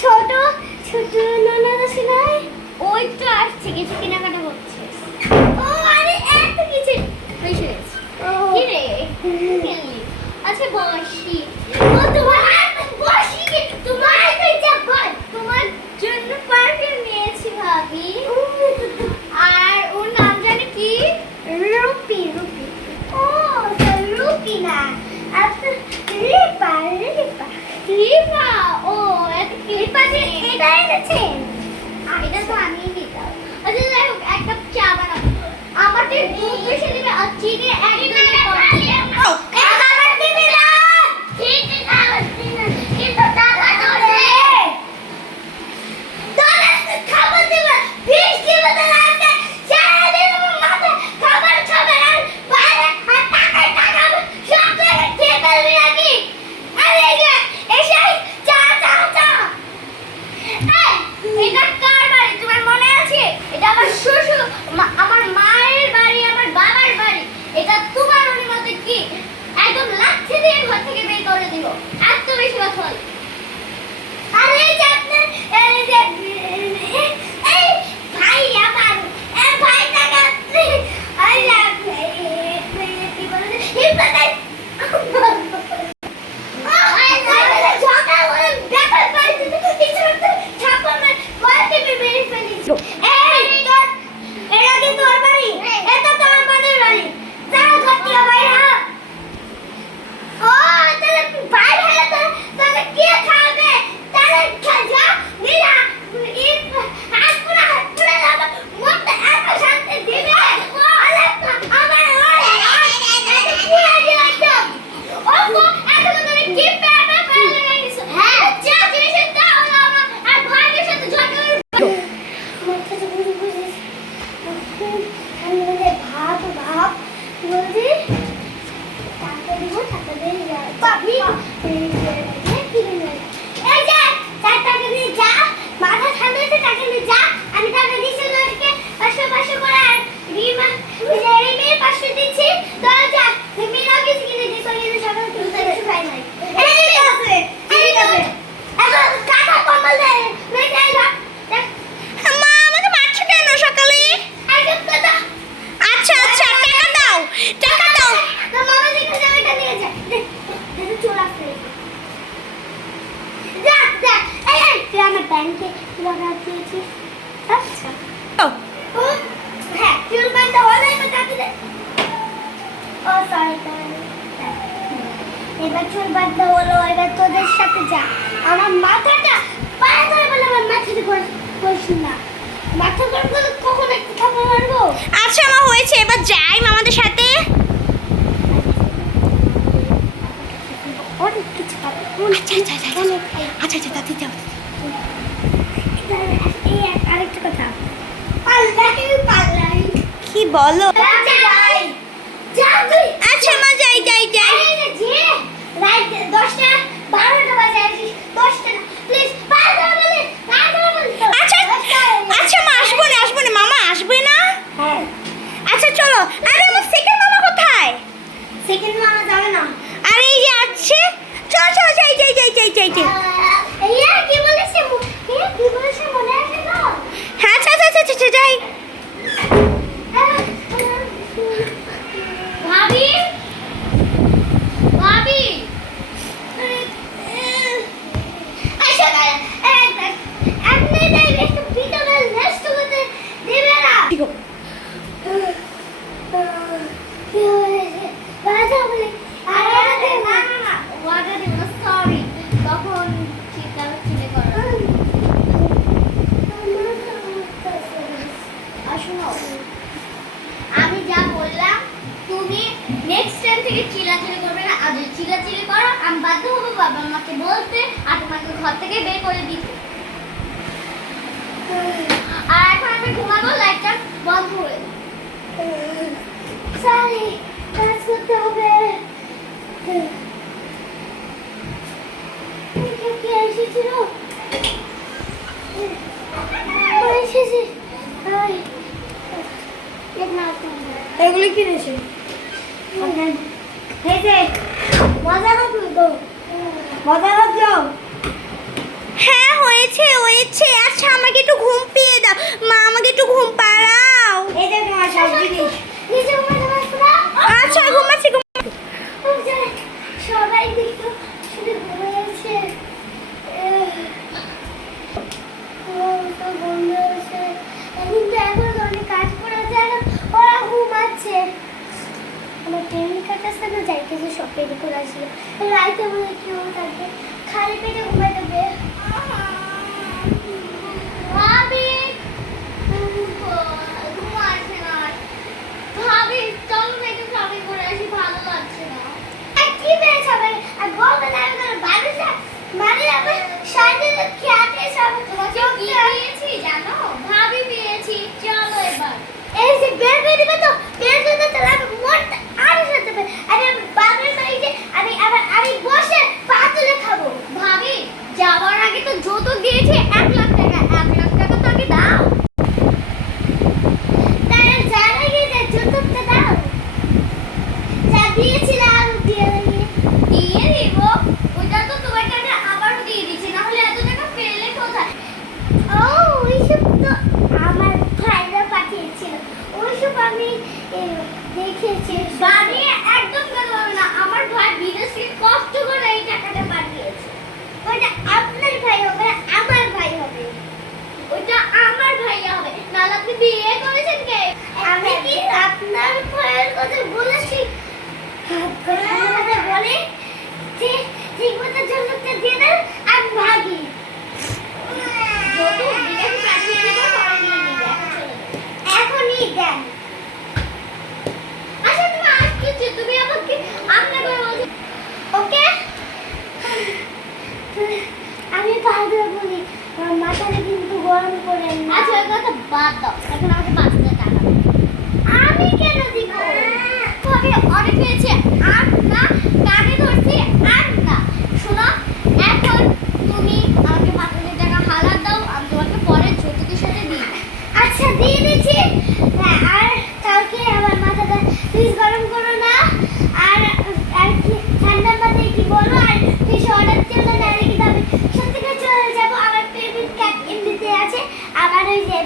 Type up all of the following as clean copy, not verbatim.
ছোট ছোট নানা শোনায় ওই তো আসছে কিছু কেনাকাটা করছে। ও আরে এত কিছু হয়েছে কি রে আচ্ছা বসি ও তোমার বসি কি তোমার তোমার জন্য পারফিউম নিয়েছি ভাবি আর ওর নাম জানি কি রূপি রূপি ও রূপি না আচ্ছা রিপা রিপা রিপা ও রিপা যে এটা এনেছেন এটা তো আমিই দিতাম। আচ্ছা যাই হোক এক কাপ চা বানাবো আমাদের দুধ বেশি দিবে আর চিনি একদম ব্যাংকে লাগা দিয়েছি। আচ্ছা ও হ্যাঁ চুল বাঁধা হলো এবার কাটি দে। ও সরি এবার চুল বাঁধা হলো এবার তোদের সাথে যা আমার মাথাটা পায়ে ধরে বলে আমার মাথাতে করিস না মাথা গরম করলে কখন একটু থাপা মারবো। আচ্ছা মা হয়েছে এবার যাই মামাদের সাথে। অনেক কিছু খাবো। আচ্ছা আচ্ছা দাদি যাও। আরেকটা কথা পাল্লাই কি বলো? আচ্ছা মা যাই যাই যাই। রাইট 10টা 12টা বাজে আসিস 10টা না প্লিজ 12টা বাজে আচ্ছা আচ্ছা মা আসবো না মামা আসবে না। হ্যাঁ আচ্ছা চলো। আরে আমার সেকেন্ড মামা কোথায়? সেকেন্ড মামা যাবে না। আরে এই যে আছে চল চল যাই যাই যাই যাই যাই যাই। এইয়া কি বলেছে মনে আছে তো? হ্যাঁ আচ্ছা আচ্ছা আচ্ছা আচ্ছা যাই। ভাবি ভাবি আচ্ছা আপনি তাই একটু ভিতরে রেস্ট করতে দেবে না। ঠিক আছে। কি হয়েছে বাজা বলে আরে না না না ওয়াটা দিব সরি তখন চিলে করো আসুন আমি যা বললাম তুমি নেক্সট টাইম থেকে চিলাচিলি করবে না আর যদি চিলাচিলি করো আমি বাধ্য হবো বাবা আমাকে বলতে আর তোমাকে ঘর থেকে বের করে দিতে। আর এখন আমি ঘুমাবো লাইটটা বন্ধ করে সরি কাজ করতে হবে। ছিল এসেছি এগুলো কিনেছে এই যে মজা লাগলো তো মজা লাগলো। হ্যাঁ হয়েছে হয়েছে। আচ্ছা আমাকে একটু ঘুম পেয়ে দাও মা, আমাকে একটু ঘুম পাড়াও। এই যে তোমার সব জিনিস। নিচে ঘুমাতে পারছো না? আচ্ছা ঘুমাচ্ছি সবাই দেখতো শুধু ঘুমিয়েছে বন্ধ হয়েছে কিন্তু এখন অনেক কাজ করেছে এখন ওরা ঘুমাচ্ছে। আমার প্রেমিকার কাছে না যাই কিছু শপিং করে আসছিল রাইতে বলে কেউ থাকবে খালি পেটে ঘুমাই দেবে ভাবি ঘুমাচ্ছে না ভাবি চলো না একটু শপিং করে আসি ভালো লাগছে না কি পেয়েছ ভাই আর বলতে না আমি বাড়িতে মানে আমি সাইডে খেতে সব তোমাকে কি দিয়েছি জানো ভাবি পেয়েছি চলো এবার এই যে বের করে দিবে তো বের করে দিতে আমি মনটা আরো সাথে আরে আমি বাবার বাড়িতে আমি বসে পা তুলে খাবো ভাবি যাওয়ার আগে তো যত দিয়েছি 1 লাখ টাকা 1 লাখ টাকা তো আগে দাও তাহলে যার আগে যে যতটা দাও যা দিয়েছিলাম দিয়ে দিব ওটা তো তোমার কাছে আবারও দিয়ে দিচ্ছি না হলে এত টাকা পেলে কোথায় ও ওইসব তো আমার ভাইরা পাঠিয়েছিল ওইসব আমি দেখেছি বাড়ি একদম কথা বলবে না আমার ভাই বিদেশ থেকে কষ্ট করে এই টাকাটা পাঠিয়েছে ওইটা আপনার ভাই হবে আমার ভাই হবে ওইটা আমার ভাইয়া হবে নাহলে আপনি বিয়ে করেছেন কে আমি কি আপনার ভাইয়ের কথা বলেছি বলে যে ঠিক মতো জলটা দিয়ে দেন আমি ভাগি যত বিদেশ পাঠিয়ে দেবো পরে নিয়ে নিবে এখনই দেন আচ্ছা তুমি আসছো তুমি আমাকে আপনি করে বলছো ওকে আমি পাগল বলি মাথাটা কিন্তু গরম করে আচ্ছা ওই কথা বাদ দাও এখন আমাকে 5,000 টাকা দাও আমি কেন দিব তবে অনেক হয়েছে আর না কানে ধরছি আর না শোনো এখন তুমি আমাকে 5,000 টাকা হালাত দাও আমি তোমাকে পরে যৌতুকের সাথে দিই আচ্ছা দিয়ে দিচ্ছি হ্যাঁ আর কালকে আমার মাথাটা প্লিজ গরম করো না আর আর কি ঠান্ডা মাথায় কি বলো আর কিছু অর্ডার চলে না কিন্তু আমি সত্যি করে চলে যাবো আমার পেমেন্ট কার্ড এমনিতে আছে আমার ওই যে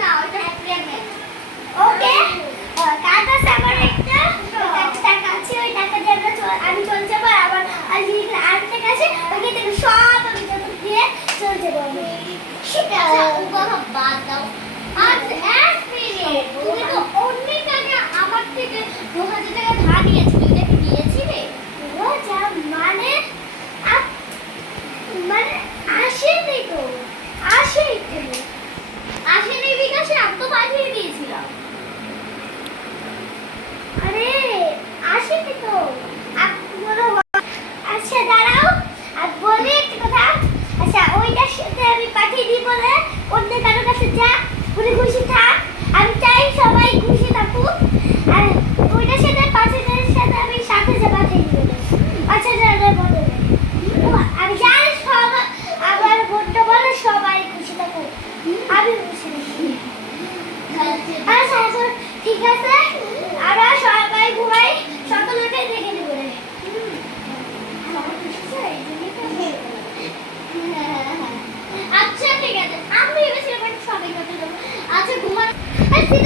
না ওটা পেমেন্ট ওকে কার্ড আছে আমার একটা টাকা আছে ওই টাকা দিয়ে আমি চলে যাবো আবার আর যদি আর টাকা আছে ওকে থেকে সব আমি যত দিয়ে চলে যাবো সেটা ও কথা বাদ দাও আর এক মিনিট তুমি তো অন্য টাকা আমার থেকে 2,000 টাকা ধার নিয়েছিলে এটা কি দিয়েছিলে ও যা মানে মানে আসেনি তো আসেনি বিকাশে আমি তো পাঠিয়ে দিয়েছিলাম আরে আসেনি তো বলো আচ্ছা দাঁড়াও আর বলি একটা কথা আচ্ছা ওইটার সাথে আমি পাঠিয়ে দিই বলে অন্য কারোর কাছে যা উনি খুশি থাক আমি চাই সবাই খুশি থাকুক আর ওইটার সাথে 5,000 সাথে আমি 7,000 পাঠিয়ে দিব 5,000 বলে আমি জানি সব আবার ভোটটা বলে সবাই খুশি থাকুক আমি খুশি আচ্ছা ঠিক আছে আমরা সবাই ঘুমাই সকালে উঠে দেখে নেব রে আচ্ছা ঠিক আছে আমি ভেবেছিলাম সবাই করতে যাবো আচ্ছা ঘুমান আচ্ছা